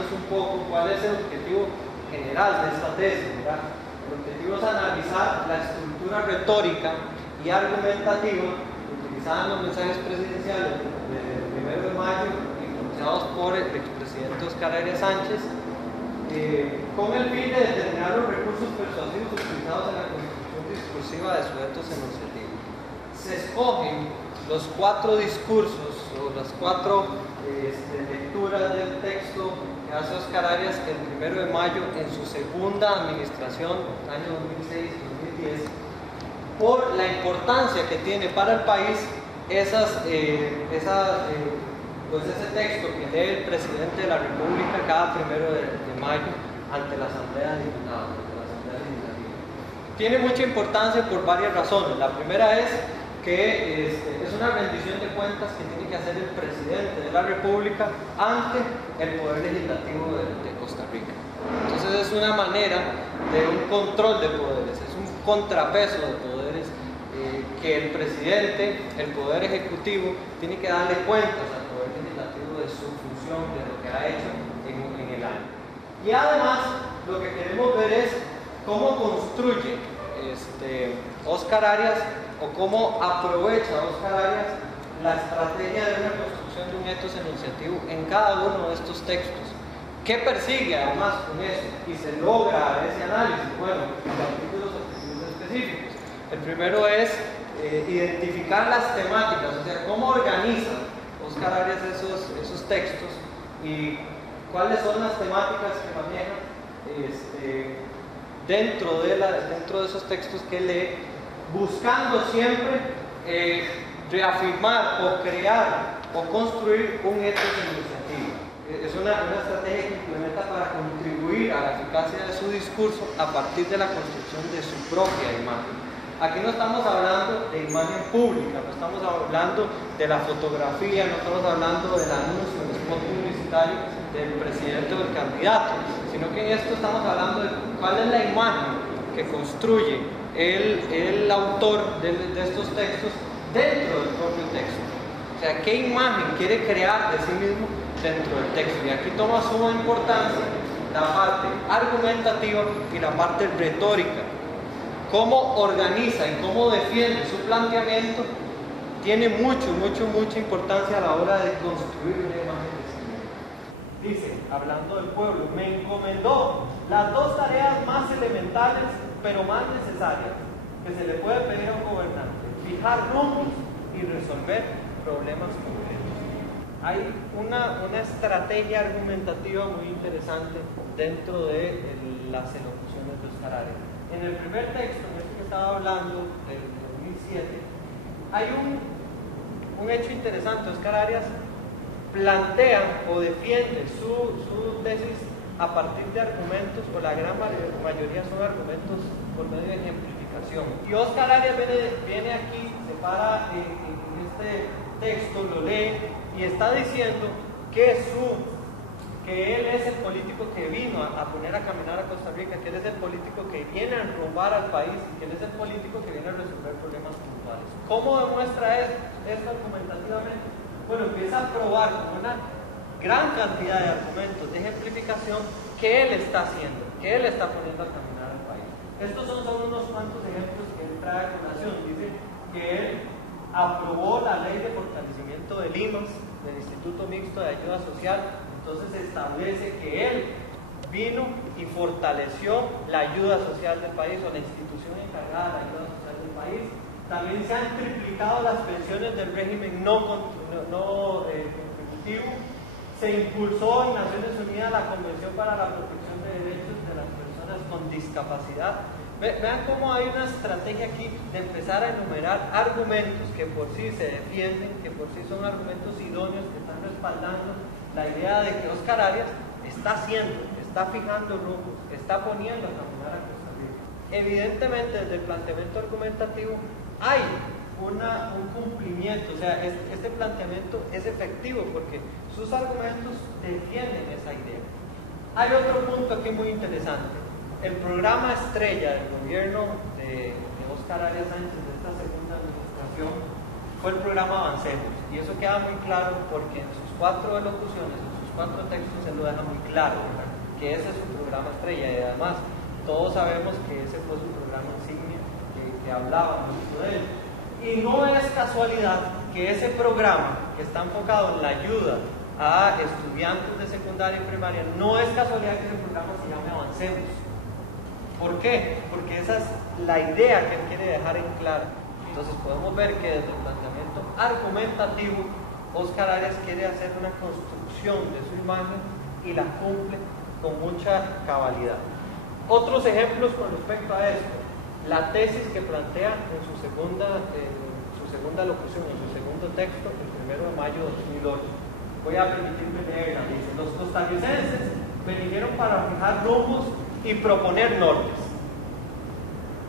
explicarnos un poco cuál es el objetivo general de esta tesis, ¿verdad? El objetivo es analizar la estructura retórica y argumentativa utilizada en los mensajes presidenciales del 1 de mayo y pronunciados por el expresidente Óscar Arias Sánchez, con el fin de determinar los recursos persuasivos utilizados en la construcción discursiva de sujetos enunciativos. Se escogen los 4 discursos o las 4 lecturas del texto que hace Óscar Arias el 1 de mayo en su segunda administración, año 2006-2010, por la importancia que tiene para el país ese texto que lee el presidente de la República cada 1 de mayo ante la Asamblea de Diputados, Tiene mucha importancia por varias razones. La primera es que es una rendición de cuentas que tiene que hacer el presidente de la República ante el Poder Legislativo de Costa Rica. Entonces es una manera de un control de poderes, es un contrapeso de poderes que el presidente, el Poder Ejecutivo, tiene que darle cuentas al Poder Legislativo de su función, de lo que ha hecho en el año. Y además, lo que queremos ver es cómo construye Óscar Arias o cómo aprovecha Óscar Arias la estrategia de una construcción de un etos enunciativo en cada uno de estos textos. ¿Qué persigue además con eso? Y se logra ese análisis. Bueno, a partir de los objetivos específicos. El primero es identificar las temáticas, o sea, cómo organiza Óscar Arias esos textos y cuáles son las temáticas que maneja dentro de esos textos que lee, buscando siempre reafirmar o crear o construir un etos enunciativo. Es una estrategia que implementa para contribuir a la eficacia de su discurso a partir de la construcción de su propia imagen. Aquí no estamos hablando de imagen pública, no estamos hablando de la fotografía, no estamos hablando del anuncio, del spot publicitario del presidente o del candidato, sino que en esto estamos hablando de cuál es la imagen que construye el autor de estos textos dentro del propio texto. O sea, qué imagen quiere crear de sí mismo dentro del texto. Y aquí toma suma importancia la parte argumentativa y la parte retórica. Cómo organiza y cómo defiende su planteamiento tiene mucha importancia a la hora de construir una imagen de sí mismo. Dice, hablando del pueblo, me encomendó las 2 tareas más elementales pero más necesarias que se le puede pedir a un gobernante: fijar rumbos y resolver problemas concretos. Hay una estrategia argumentativa muy interesante dentro de las elocuciones de Óscar Arias. En el primer texto, en este que estaba hablando, del 2007, hay un hecho interesante. Óscar Arias plantea o defiende su tesis a partir de argumentos, o la gran mayoría son argumentos por medio de ejemplificación. Y Óscar Arias viene aquí, se para en este texto, lo lee y está diciendo que él es el político que vino a poner a caminar a Costa Rica, que él es el político que viene a enrumbar al país, que él es el político que viene a resolver problemas puntuales. ¿Cómo demuestra esto argumentativamente? Bueno, empieza a probar con una gran cantidad de argumentos de ejemplificación que él está haciendo, que él está poniendo a caminar al país. Estos son solo unos cuantos ejemplos que él trae a colación. Dice que él aprobó la ley de fortalecimiento del IMAS, del Instituto Mixto de Ayuda Social. Entonces establece que él vino y fortaleció la ayuda social del país, o la institución encargada de la ayuda social del país. También se han triplicado las pensiones del régimen no contributivo. Se impulsó en Naciones Unidas la Convención para la Protección de Derechos de las Personas con Discapacidad. Vean cómo hay una estrategia aquí de empezar a enumerar argumentos que por sí se defienden, que por sí son argumentos idóneos, que están respaldando la idea de que Óscar Arias está haciendo, está fijando rumbos, está poniendo a caminar a Costa Rica. Evidentemente, desde el planteamiento argumentativo hay un cumplimiento, o sea, este planteamiento es efectivo porque sus argumentos defienden esa idea. Hay otro punto aquí muy interesante. El programa estrella del gobierno de Óscar Arias Sánchez de esta segunda administración fue el programa Avancemos, y eso queda muy claro porque en sus 4 elocuciones, en sus los 4 textos él lo deja muy claro, ¿verdad? Que ese es su programa estrella, y además todos sabemos que ese fue su programa insignia, que hablaba mucho de él. Y no es casualidad que ese programa, que está enfocado en la ayuda a estudiantes de secundaria y primaria, no es casualidad que ese programa se llame Avancemos. ¿Por qué? Porque esa es la idea que él quiere dejar en claro. Entonces podemos ver que desde el planteamiento argumentativo, Óscar Arias quiere hacer una construcción de su imagen y la cumple con mucha cabalidad. Otros ejemplos con respecto a esto: la tesis que plantea en su segunda locución, en su segundo texto, el 1 de mayo de 2008. Voy a permitirme leerla. Dice: los costarricenses vinieron para fijar rumbos y proponer nortes.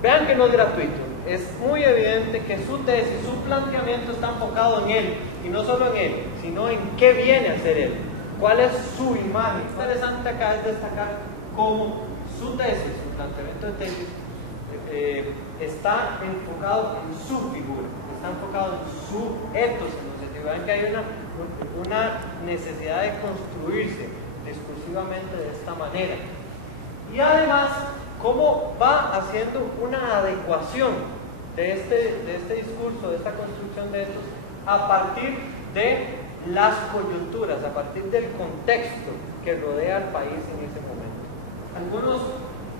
Vean que no es gratuito. Es muy evidente que su tesis, su planteamiento está enfocado en él, y no solo en él, sino en qué viene a ser él, cuál es su imagen. Lo interesante acá es destacar cómo su tesis, su planteamiento de tesis, está enfocado en su figura, está enfocado en su ethos, en los sentidos. Vean que hay una necesidad de construirse discursivamente de esta manera. Y además, cómo va haciendo una adecuación de este discurso, de esta construcción de estos, a partir de las coyunturas, a partir del contexto que rodea al país en ese momento. Algunos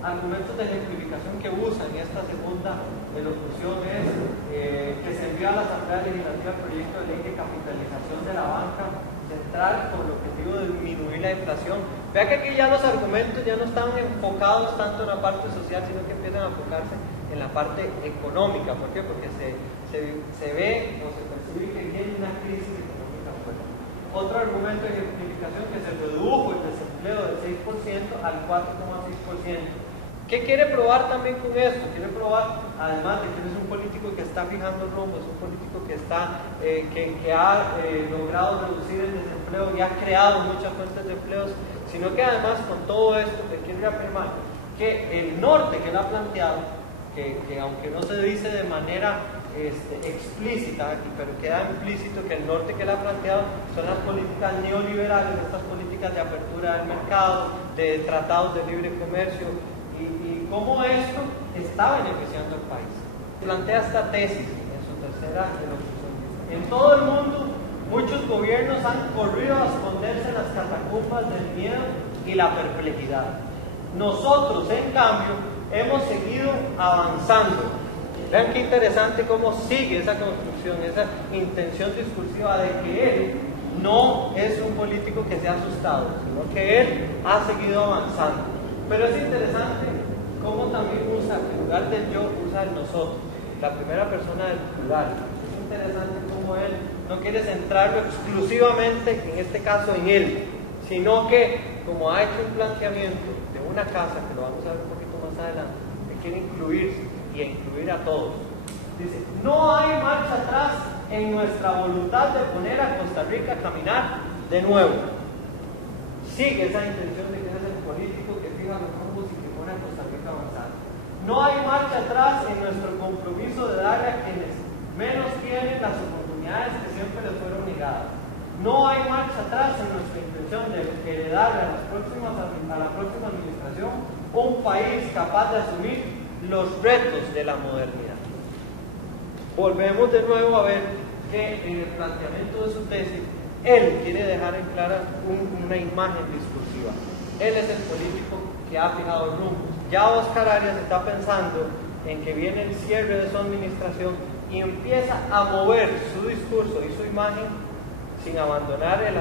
argumentos de ejemplificación que usan en esta segunda elocución es que se envió a la Asamblea Legislativa el proyecto de ley de capitalización de la banca central con el objetivo de disminuir la inflación. Vea que aquí ya los argumentos ya no están enfocados tanto en la parte social, sino que empiezan a enfocarse en la parte económica. ¿Por qué? Porque se ve o se percibe que viene una crisis económica fuerte. Otro argumento de ejemplificación: que se redujo el desempleo del 6% al 4,6%. ¿Qué quiere probar también con esto? Quiere probar, además de que él es un político que está fijando el rumbo, es un político que ha logrado reducir el desempleo y ha creado muchas fuentes de empleos, sino que además con todo esto le quiere afirmar que el norte que él ha planteado, que aunque no se dice de manera explícita, pero queda implícito que el norte que él ha planteado son las políticas neoliberales, estas políticas de apertura del mercado, de tratados de libre comercio, y cómo esto está beneficiando al país. Plantea esta tesis en su tercera elocución. En todo el mundo, muchos gobiernos han corrido a esconderse en las catacumbas del miedo y la perplejidad. Nosotros, en cambio, hemos seguido avanzando. Vean qué interesante cómo sigue esa construcción, esa intención discursiva de que él no es un político que se ha asustado, sino que él ha seguido avanzando. Pero es interesante cómo también usa, en lugar del yo, usa el nosotros, la primera persona del plural. Es interesante cómo él no quiere centrarlo exclusivamente, en este caso, en él, sino que, como ha hecho un planteamiento de una casa, que lo vamos a ver un poquito más adelante, que quiere incluirse y incluir a todos. Dice: no hay marcha atrás en nuestra voluntad de poner a Costa Rica a caminar de nuevo. Sigue esa intención de que es el político que fija los rumbos y que pone a Costa Rica a avanzar. No hay marcha atrás en nuestro compromiso de darle a quienes menos tienen las oportunidades que siempre les fueron negadas. No hay marcha atrás en nuestra intención de heredarle a la próxima administración un país capaz de asumir los retos de la modernidad. Volvemos de nuevo a ver que en el planteamiento de su tesis, él quiere dejar en clara una imagen discursiva. Él es el político que ha fijado el rumbo. Ya Óscar Arias está pensando en que viene el cierre de su administración y empieza a mover su discurso y su imagen sin abandonar el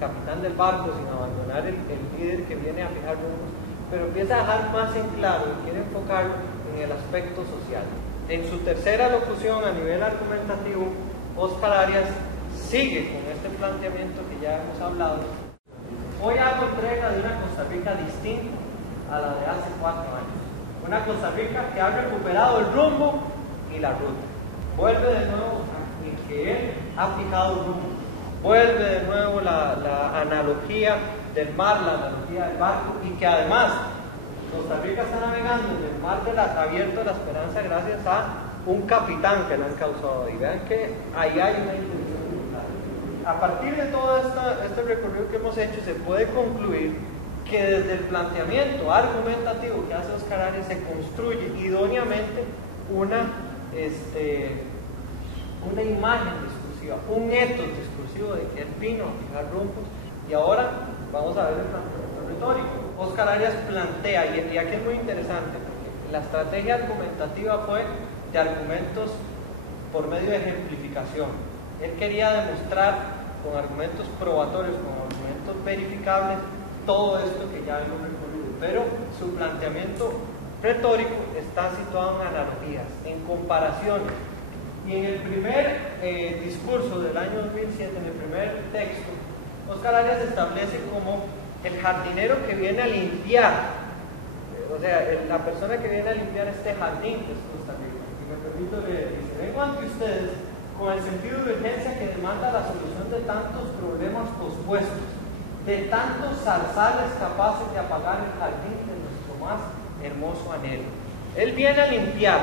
capitán del barco, sin abandonar el líder que viene a fijar rumbos, pero empieza a dejar más en claro y quiere enfocarlo en el aspecto social. En su tercera locución a nivel argumentativo, Óscar Arias sigue con este planteamiento que ya hemos hablado. Hoy hago entrega de una Costa Rica distinta a la de hace 4 años. Una Costa Rica que ha recuperado el rumbo y la ruta. Vuelve de nuevo a que él ha fijado el rumbo. Vuelve de nuevo la analogía del mar, la analogía del barco, y que además Costa Rica está navegando en el mar abierto de la esperanza gracias a un capitán que le han causado. Y vean que ahí hay una intención militar. a partir de todo este recorrido que hemos hecho, se puede concluir que desde el planteamiento argumentativo que hace Óscar Arias se construye idóneamente una imagen discursiva, un ethos discursivo de que él vino a fijar rumbos. Y ahora vamos a ver el planteamiento retórico. Óscar Arias plantea, y aquí es muy interesante, porque la estrategia argumentativa fue de argumentos por medio de ejemplificación. Él quería demostrar con argumentos probatorios, con argumentos verificables, todo esto que ya hemos recorrido, pero su planteamiento retórico está situado en analogías, en comparaciones. Y en el primer discurso del año 2007, en el primer texto, Óscar Arias establece como el jardinero que viene a limpiar, o sea, la persona que viene a limpiar este jardín que es Costa Rica. Y me permito leer, dice: vengo ante ustedes con el sentido de urgencia que demanda la solución de tantos problemas pospuestos, de tantos zarzales capaces de apagar el jardín de nuestro más hermoso anhelo. Él viene a limpiar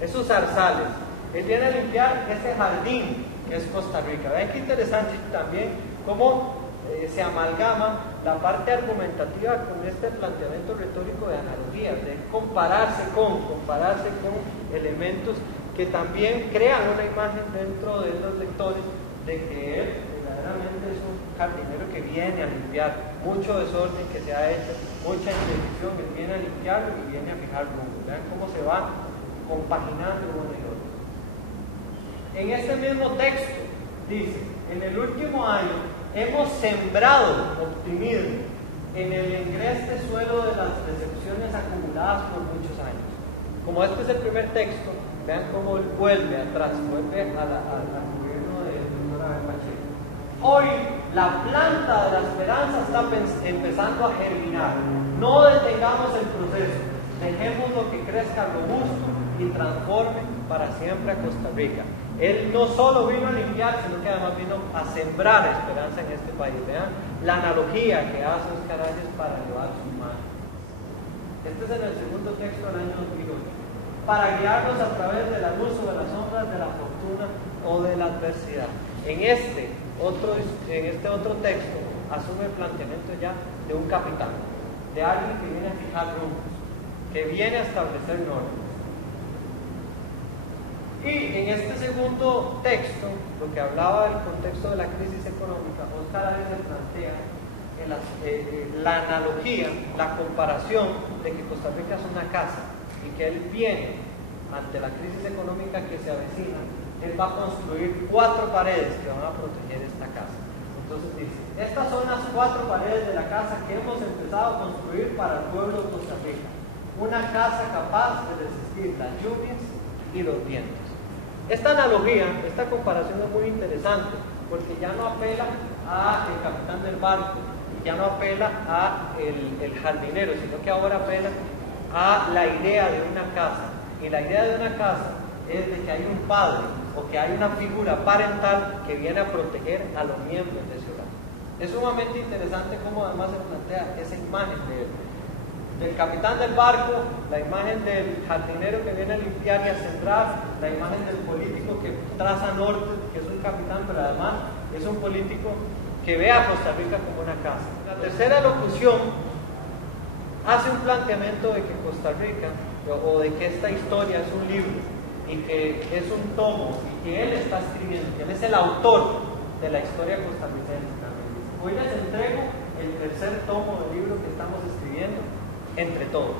esos zarzales, él viene a limpiar ese jardín que es Costa Rica. Vean qué interesante también cómo se amalgama la parte argumentativa con este planteamiento retórico de analogías, de compararse con elementos que también crean una imagen dentro de los lectores de que él verdaderamente es un jardinero que viene a limpiar mucho desorden que se ha hecho, mucha indecisión, que viene a limpiarlo y viene a fijar rumbo. Vean cómo se va compaginando uno y otro. En este mismo texto dice: en el último año hemos sembrado optimismo en el engreste suelo de las decepciones acumuladas por muchos años. Como este es el primer texto, vean cómo él vuelve atrás, vuelve al gobierno de Dr. Abel Pacheco. Hoy la planta de la esperanza está empezando a germinar. No detengamos el proceso, dejémoslo que crezca robusto y transforme para siempre a Costa Rica. Él no solo vino a limpiar, sino que además vino a sembrar esperanza en este país. Vean la analogía que hace Óscar Arias para llevar su mano. Este es en el segundo texto del año 2008. Para guiarnos a través de la luz o de las sombras de la fortuna o de la adversidad. En este otro texto asume el planteamiento ya de un capitán, de alguien que viene a fijar rumbos, que viene a establecer normas. Y en este segundo texto, lo que hablaba del contexto de la crisis económica, Óscar Arias se plantea la analogía, la comparación de que Costa Rica es una casa y que él viene ante la crisis económica que se avecina, él va a construir 4 paredes que van a proteger esta casa. Entonces dice: estas son las 4 paredes de la casa que hemos empezado a construir para el pueblo de Costa Rica. Una casa capaz de resistir las lluvias y los vientos. Esta analogía, esta comparación es muy interesante porque ya no apela al capitán del barco, ya no apela a el jardinero, sino que ahora apela a la idea de una casa. Y la idea de una casa es de que hay un padre o que hay una figura parental que viene a proteger a los miembros de ese hogar. Es sumamente interesante cómo además se plantea esa imagen del capitán del barco, la imagen del jardinero que viene a limpiar y a sembrar, la imagen del político que traza norte, que es un capitán, pero además es un político que ve a Costa Rica como una casa. La tercera locución hace un planteamiento de que Costa Rica, o de que esta historia es un libro y que es un tomo y que él está escribiendo, que él es el autor de la historia costarricense también. Hoy les entrego el tercer tomo del libro que estamos escribiendo entre todos.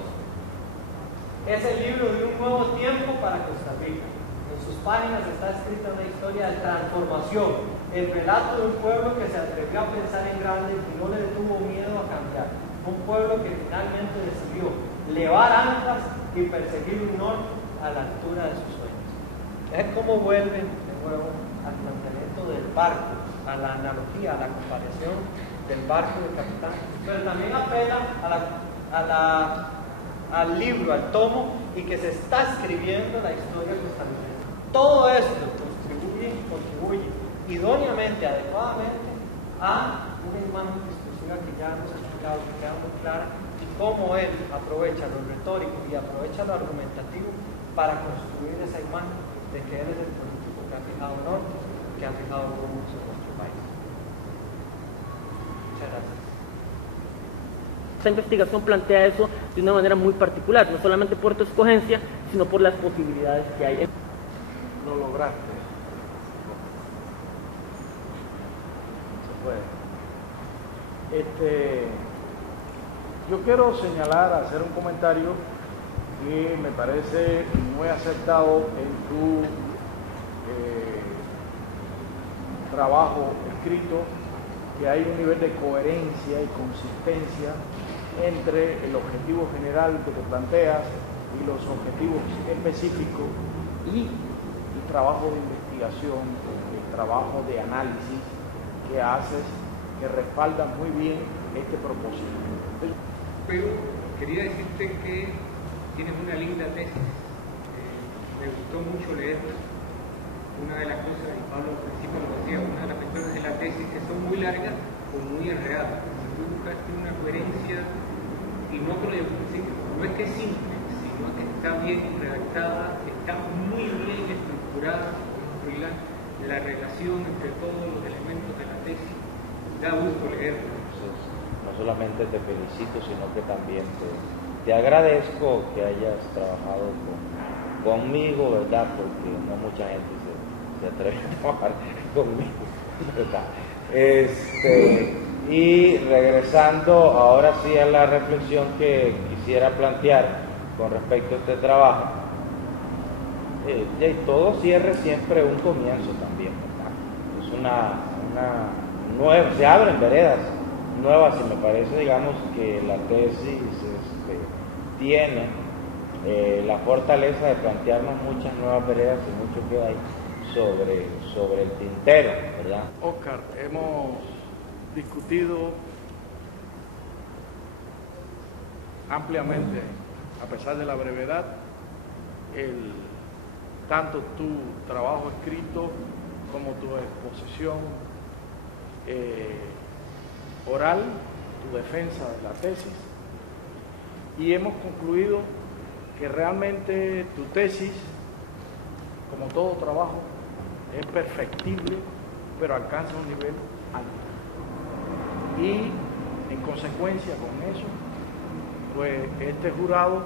Es el libro de un nuevo tiempo para Costa Rica. En sus páginas está escrita una historia de transformación, el relato de un pueblo que se atrevió a pensar en grande y que no le tuvo miedo a cambiar. Un pueblo que finalmente decidió levar anclas y perseguir un norte a la altura de sus sueños. Es como vuelven de nuevo al planteamiento del barco, a la analogía, a la comparación del barco del capitán, pero también apela al libro, al tomo, y que se está escribiendo la historia costarricense. Todo esto contribuye idóneamente, adecuadamente a una imagen discursiva que ya hemos explicado, que queda muy clara, y cómo él aprovecha lo retórico y aprovecha lo argumentativo para construir esa imagen de que él es el político que ha fijado norte, que ha fijado rumos en nuestro país. Muchas gracias. Esta investigación plantea eso de una manera muy particular, no solamente por tu escogencia, sino por las posibilidades que hay. Lo lograste. Se puede. Yo quiero señalar, hacer un comentario que me parece muy acertado en tu trabajo escrito, que hay un nivel de coherencia y consistencia entre el objetivo general que te planteas y los objetivos específicos y el trabajo de investigación, el trabajo de análisis que haces, que respaldan muy bien este propósito. Pero quería decirte que tienes una linda tesis, me gustó mucho leerla. Una de las cosas, y Pablo al principio lo decía, una de las cuestiones de la tesis que son muy largas o muy enredadas. Tú buscaste una coherencia, y no creo que no es que es simple, sino que está bien redactada, está muy bien estructurada, construida la relación entre todos los elementos de la tesis. Da gusto leerla. No solamente te felicito, sino que también te agradezco que hayas trabajado conmigo, ¿verdad? Porque no mucha gente se atreve a trabajar conmigo, ¿verdad? Y regresando ahora sí a la reflexión que quisiera plantear con respecto a este trabajo, todo cierre siempre un comienzo también, ¿verdad? Es una nueva, se abren veredas nuevas y me parece, digamos, que la tesis tiene la fortaleza de plantearnos muchas nuevas veredas y mucho que hay sobre el tintero, ¿verdad? Oscar, hemos discutido ampliamente, a pesar de la brevedad, tanto tu trabajo escrito como tu exposición oral, tu defensa de la tesis, y hemos concluido que realmente tu tesis, como todo trabajo, es perfectible, pero alcanza un nivel alto. Y en consecuencia con eso, pues este jurado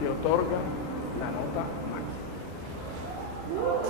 te otorga la nota máxima.